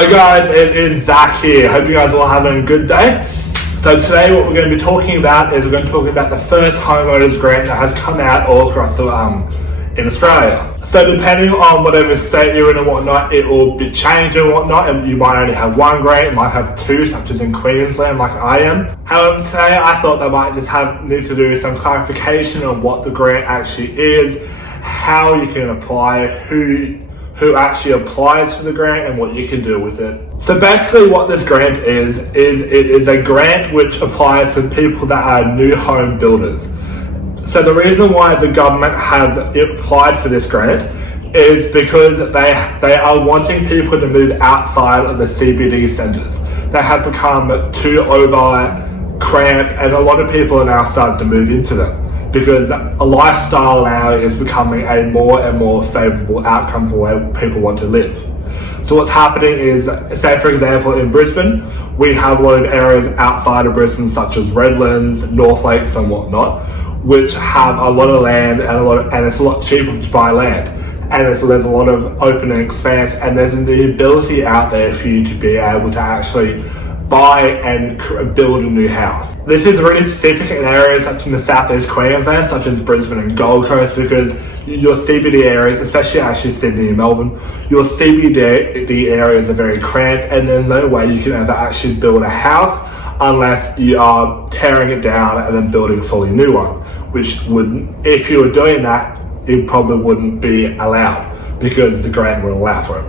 Hello guys, it is Zach here. Hope you guys are all having a good day. So today what we're going to be talking about is we're going to talk about the first homeowners grant that has come out all across in Australia. So depending on whatever state you're in and whatnot, it will be changed and whatnot, and you might only have one grant, you might have two, such as in Queensland like I am. However, today I thought they might just need to do some clarification on what the grant actually is, how you can apply, who actually applies for the grant and what you can do with it. So basically what this grant is it is a grant which applies to people that are new home builders. So the reason why the government has applied for this grant is because they are wanting people to move outside of the CBD centres. They have become too over cramped, and a lot of people are now starting to move into them, because a lifestyle now is becoming a more and more favourable outcome for where people want to live. So what's happening is, say for example in Brisbane, we have a lot of areas outside of Brisbane such as Redlands, North Lakes and whatnot, which have a lot of land and it's a lot cheaper to buy land. And so there's a lot of open expanse, and there's the ability out there for you to be able to actually buy and build a new house. This is really specific in areas such in the southeast Queensland, such as Brisbane and Gold Coast, because your CBD areas, especially actually Sydney and Melbourne, your CBD areas are very cramped, and there's no way you can ever actually build a house unless you are tearing it down and then building a fully new one, which would, if you were doing that, it probably wouldn't be allowed because the grant wouldn't allow for it.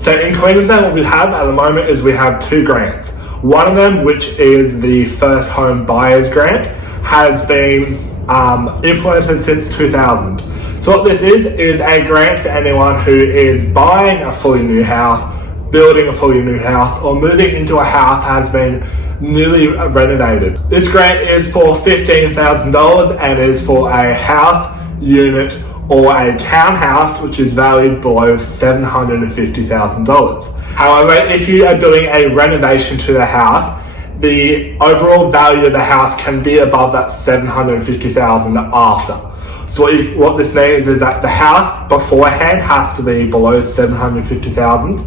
So in Queensland, what we have at the moment is we have two grants. One of them, which is the First Home Buyers Grant, has been implemented since 2000. So what this is a grant for anyone who is buying a fully new house, building a fully new house, or moving into a house that has been newly renovated. This grant is for $15,000 and is for a house, unit, or a townhouse which is valued below $750,000. However, if you are doing a renovation to the house, the overall value of the house can be above that $750,000 after. So what this means is that the house beforehand has to be below $750,000,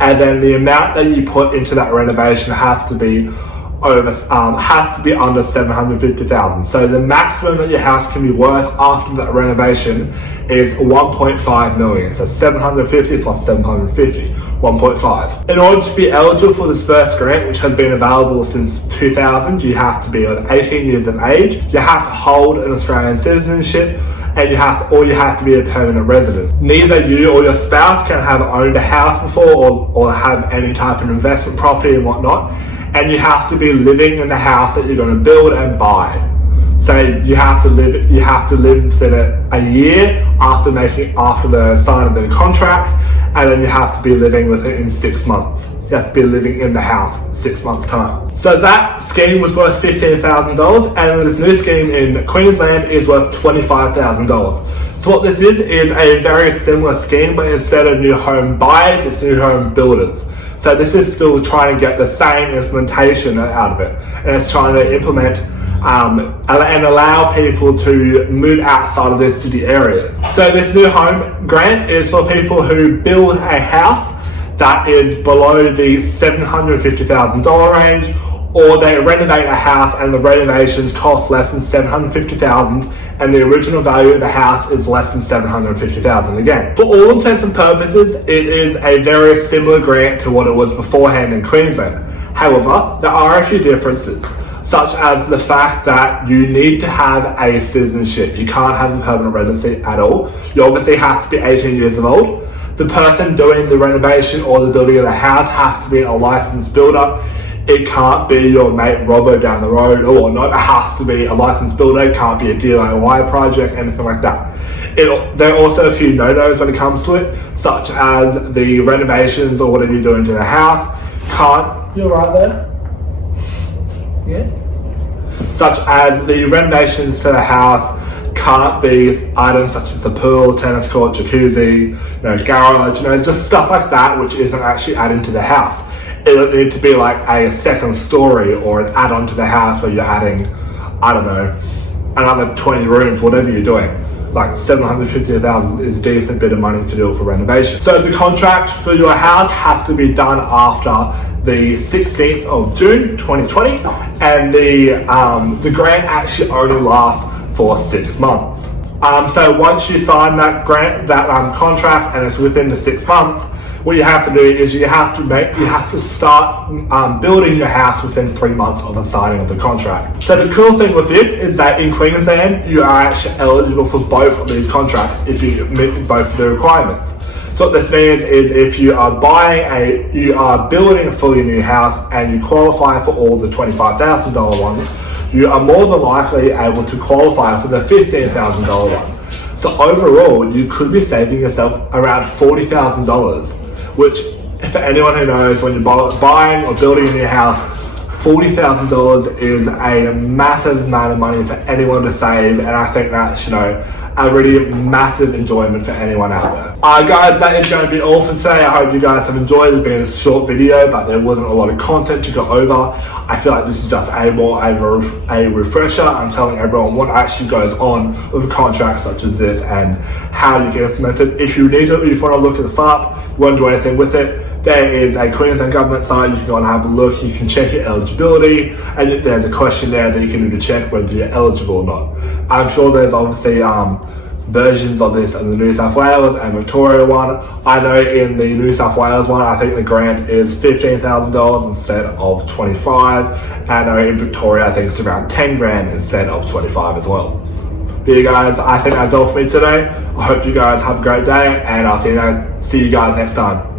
and then the amount that you put into that renovation has to be under $750,000. So the maximum that your house can be worth after that renovation is 1.5 million. So 750 plus 750, 1.5. In order to be eligible for this first grant, which has been available since 2000, you have to be 18 years of age, you have to hold an Australian citizenship, and you have to be a permanent resident. Neither you or your spouse can have owned a house before or have any type of investment property and whatnot, and you have to be living in the house that you're going to build and buy. So you have to live within a year after the sign of the contract, and then you have to be living with it in 6 months. You have to be living in the house in 6 months' time. So that scheme was worth $15,000, and this new scheme in Queensland is worth $25,000. So what this is a very similar scheme, but instead of new home buyers, it's new home builders. So this is still trying to get the same implementation out of it, and it's trying to implement and allow people to move outside of their city areas. So this new home grant is for people who build a house that is below the $750,000 range, or they renovate a house and the renovations cost less than $750,000 and the original value of the house is less than $750,000 again. For all intents and purposes, it is a very similar grant to what it was beforehand in Queensland. However, there are a few differences, such as the fact that you need to have a citizenship. You can't have a permanent residency at all. You obviously have to be 18 years of old. The person doing the renovation or the building of the house has to be a licensed builder. It can't be your mate Robbo down the road or whatnot. It has to be a licensed builder. It can't be a DIY project, anything like that. There are also a few no-nos when it comes to it, such as the renovations or whatever you're doing to the house. You're right there? Yeah? Such as the renovations to the house can't be items such as a pool, tennis court, jacuzzi, garage, just stuff like that which isn't actually added to the house. It would need to be like a second story or an add-on to the house where you're adding, I don't know, another 20 rooms, whatever you're doing. like 750,000 is a decent bit of money to do for renovation. So the contract for your house has to be done after the 16th of June 2020, and the grant actually only lasts for 6 months. So once you sign that contract and it's within the 6 months, what you have to do is you have to start building your house within 3 months of the signing of the contract. So the cool thing with this is that in Queensland, you are actually eligible for both of these contracts if you meet both of the requirements. So what this means is if you are building a fully new house and you qualify for all the $25,000 ones, you are more than likely able to qualify for the $15,000 one. So overall, you could be saving yourself around $40,000, which for anyone who knows, when you're buying or building a new house, $40,000 is a massive amount of money for anyone to save, and I think that's, a really massive enjoyment for anyone out there. Guys, that is going to be all for today. I hope you guys have enjoyed. It's been a short video, but there wasn't a lot of content to go over. I feel like this is just a refresher. I'm telling everyone what actually goes on with a contract such as this and how you can implement it. If you want to look this up, you want to do anything with it, there is a Queensland government site. You can go and have a look. You can check your eligibility, and there's a question there that you can do to check whether you're eligible or not. I'm sure there's obviously versions of this in the New South Wales and Victoria one. I know in the New South Wales one, I think the grant is $15,000 instead of 25. And I know in Victoria, I think it's around 10 grand instead of 25 as well. But you guys, I think that's all for me today. I hope you guys have a great day, and I'll see you guys next time.